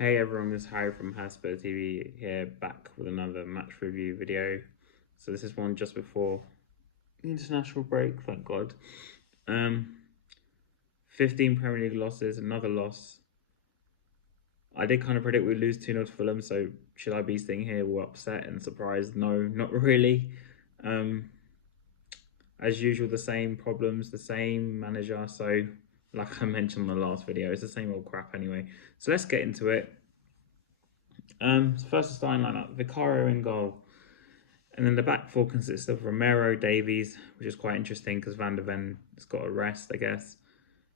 Hey everyone, it's Harry from Hasper TV here, back with another match review video. So this is one just before the international break, thank God. Um, 15 Premier League losses, another loss. I did kind of predict we'd lose 2-0 to Fulham, so should I be sitting here all upset and surprised? No, not really. Um, as usual, the same problems, the same manager, so like I mentioned in the last video, it's the same old crap anyway. So let's get into it. First, the starting lineup: Vicario in goal, and then the back four consists of Romero, Davies, which is quite interesting because Van der Ven has got a rest, I guess,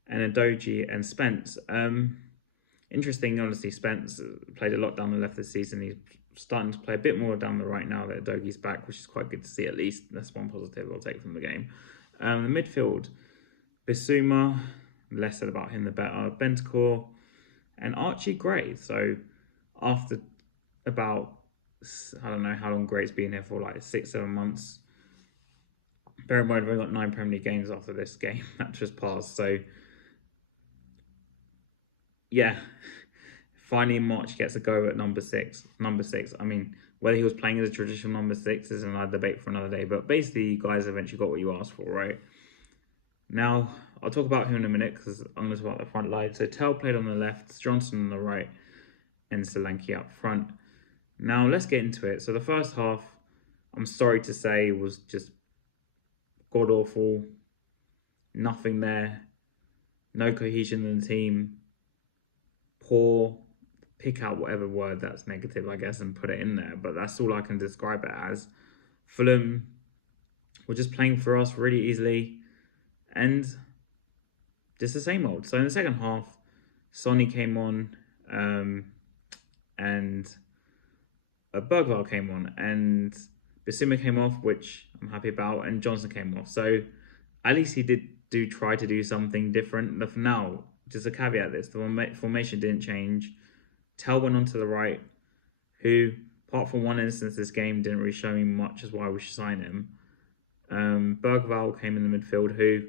and then Doji and Spence. Interesting, honestly. Spence played a lot down the left this season. He's starting to play a bit more down the right now that Dogi's back, which is quite good to see. At least that's one positive I'll take from the game. The midfield: Bissouma. Less said about him, the better. Bentancur and Archie Gray. So after about, I don't know how long Gray's been here for, like 6-7 months. Bear in mind, we've only got 9 Premier League games after this game that just passed. So yeah, finally in March he gets a go at number six. I mean, whether he was playing as a traditional number 6 is another debate for another day. But basically, you guys eventually got what you asked for, right? Now, I'll talk about him in a minute because I'm going to talk about the front line. So Tell played on the left, Johnson on the right, and Solanke up front. Now, let's get into it. So the first half, I'm sorry to say, was just god-awful. Nothing there. No cohesion in the team. Poor. Pick out whatever word that's negative, I guess, and put it in there. But that's all I can describe it as. Fulham were just playing for us really easily. And just the same old. So in the second half, Sonny came on. And Bergwall came on, and Bissouma came off, which I'm happy about, and Johnson came off. So at least he did try to do something different. For now, just a caveat: this the formation didn't change. Tell went on to the right, who, apart from one instance this game, didn't really show me much as why we should sign him. Bergwall came in the midfield, who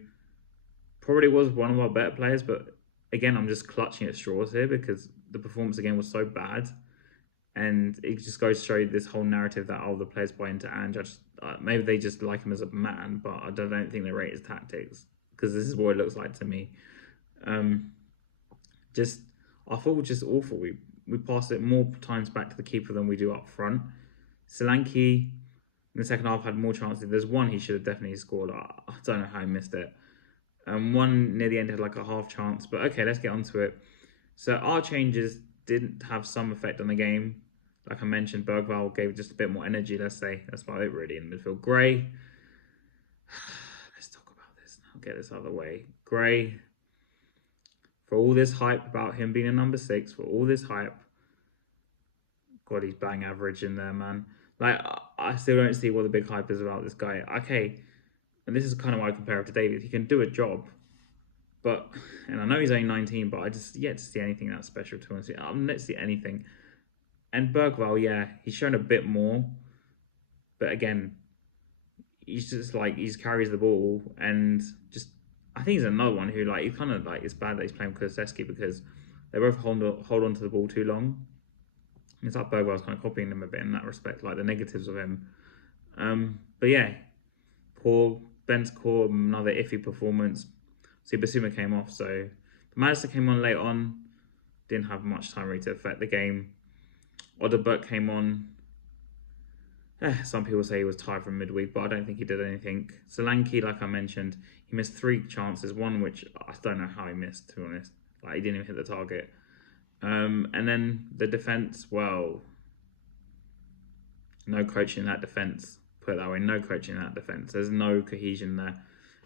probably was one of our better players, but again, I'm just clutching at straws here because the performance again was so bad. And it just goes to show you this whole narrative that the players buy into Ange. Maybe they just like him as a man, but I don't think they rate his tactics because this is what it looks like to me. I thought it was just awful. We passed it more times back to the keeper than we do up front. Solanke in the second half had more chances. There's one he should have definitely scored. I don't know how he missed it. One near the end had like a half chance. But okay, let's get on to it. So our changes didn't have some effect on the game. Like I mentioned, Bergwall gave just a bit more energy, let's say. That's about it, really, in the midfield. Gray. Let's talk about this now. Get this out of the way. Gray, for all this hype about him being a number 6, for all this hype, God, he's bang average in there, man. Like, I still don't see what the big hype is about this guy. Okay, and this is kind of why I compare him to David. He can do a job. But, and I know he's only 19, but I just yet to see anything that special to him. I'm not see anything. And Bergwall, yeah, he's shown a bit more. But again, he's just like, he carries the ball. And just, I think he's another one who, like, he's kind of like, it's bad that he's playing with Kulusevski because they both hold on to the ball too long. It's like Bergwall's kind of copying them a bit in that respect, like the negatives of him. But yeah, poor Bentancur, another iffy performance. See, Bissouma came off, so Madison came on late on. Didn't have much time really to affect the game. Odderbert came on. Some people say he was tired from midweek, but I don't think he did anything. Solanke, like I mentioned, he missed 3 chances. One which I don't know how he missed, to be honest. Like, he didn't even hit the target. And then the defence, well, no coaching in that defence. Put it that way, no coaching in that defence. There's no cohesion there.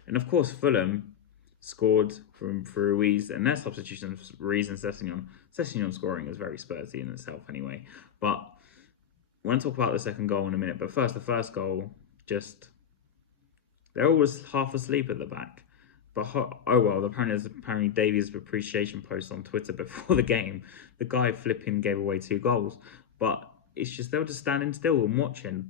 And of course, Fulham scored for Ruiz, and their substitution of Ruiz and Sessegnon. Sessegnon scoring is very Spursy in itself anyway. But I want to talk about the second goal in a minute. But first, the first goal, they're always half asleep at the back. But oh well, apparently Davies' appreciation post on Twitter before the game, the guy flipping gave away 2 goals. But it's just, they were just standing still and watching.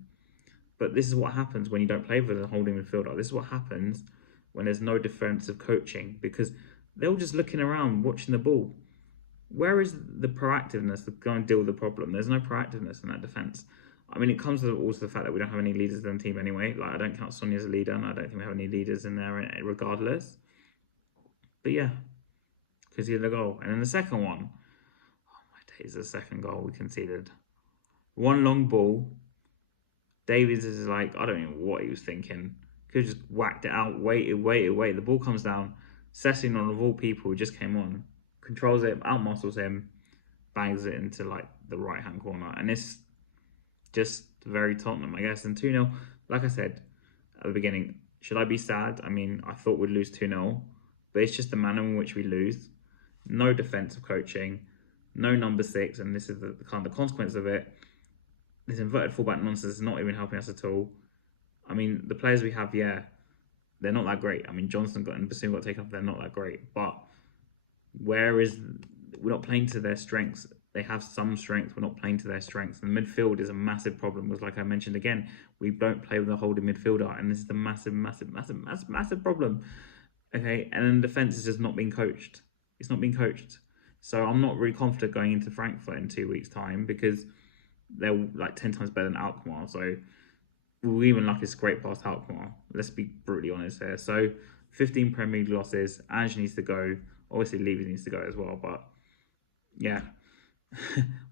But this is what happens when you don't play with a holding midfielder. This is what happens when there's no defensive coaching, because they're all just looking around, watching the ball. Where is the proactiveness to go and deal with the problem? There's no proactiveness in that defense. I mean, it comes to also the fact that we don't have any leaders in the team anyway. Like, I don't count Sonia as a leader, and I don't think we have any leaders in there regardless. But yeah, because he had a goal. And then the second one, oh my days, the second goal we conceded. One long ball. Davies is like, I don't know what he was thinking. Could have just whacked it out, waited. The ball comes down. Session on of all people who just came on, controls it, outmuscles him, bangs it into like the right hand corner. And it's just very Tottenham, I guess. And 2-0, like I said at the beginning, should I be sad? I mean, I thought we'd lose 2-0, but it's just the manner in which we lose. No defensive coaching, no number 6, and this is the kind of the consequence of it. This inverted fullback nonsense is not even helping us at all. I mean, the players we have, yeah, they're not that great. I mean, Johnson got and Bassoon got taken off, they're not that great. But we're not playing to their strengths. They have some strength, we're not playing to their strengths. And the midfield is a massive problem, because like I mentioned again, we don't play with a holding midfielder, and this is the massive problem. Okay, and then defence is just not being coached. It's not being coached. So I'm not really confident going into Frankfurt in 2 weeks' time, because they're like 10 times better than Alkmaar. So we're even lucky to scrape past Alkmaar. Let's be brutally honest here. So 15 Premier League losses. Ange needs to go. Obviously, Levy needs to go as well. But yeah,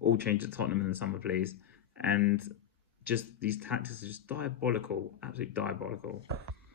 all change at Tottenham in the summer, please. And just these tactics are just diabolical, absolutely diabolical.